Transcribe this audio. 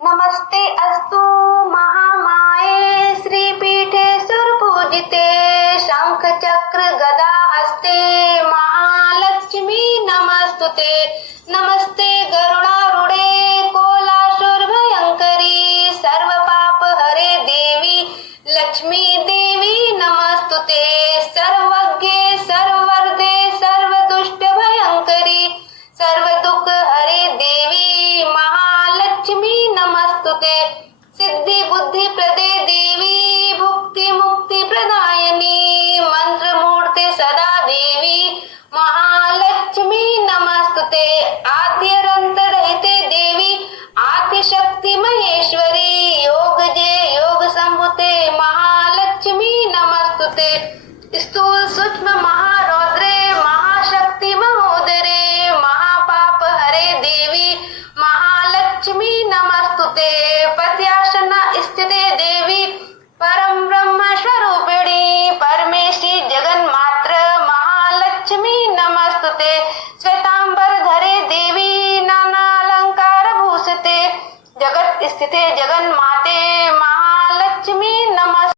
नमस्ते अस्तु महामाये श्रीपीठे सुरपूजिते शंख चक्र गदा हस्ते महालक्ष्मी नमस्तुते। नमस्ते गरुडारूढे कोलाशुर भयंकरी सर्व पाप हरे देवी लक्ष्मी देवी नमस्तुते। सर्वज्ञे सर्ववरदे सर्व दुष्ट भयंकरी सर्व दुःख हरे देवी महालक्ष्मी नमस्तुते। सिद्धि बुद्धि प्रदे देवी भुक्ति मुक्ति प्रदायिनी मंत्र मूर्ते सदा देवी महालक्ष्मी नमस्तुते। आद्यरंत रहिते देवी आदिशक्ति महेश्वरी योग जे योग संभुते महालक्ष्मी नमस्तुते। स्थूल सूक्ष्म महारौद्रे महाशक्ति महोदरे महापाप हरे देवी महालक्ष्मी नमस्तुते। पद्यासना स्थिते देवी परम ब्रह्म स्वरूपिणी परमेशी जगन्मात्र महालक्ष्मी नमस्तुते। श्वेतांबर धरे देवी नाना अलंकार भूषिते जगत स्थिते जगन्माते महालक्ष्मी नमस्तुते।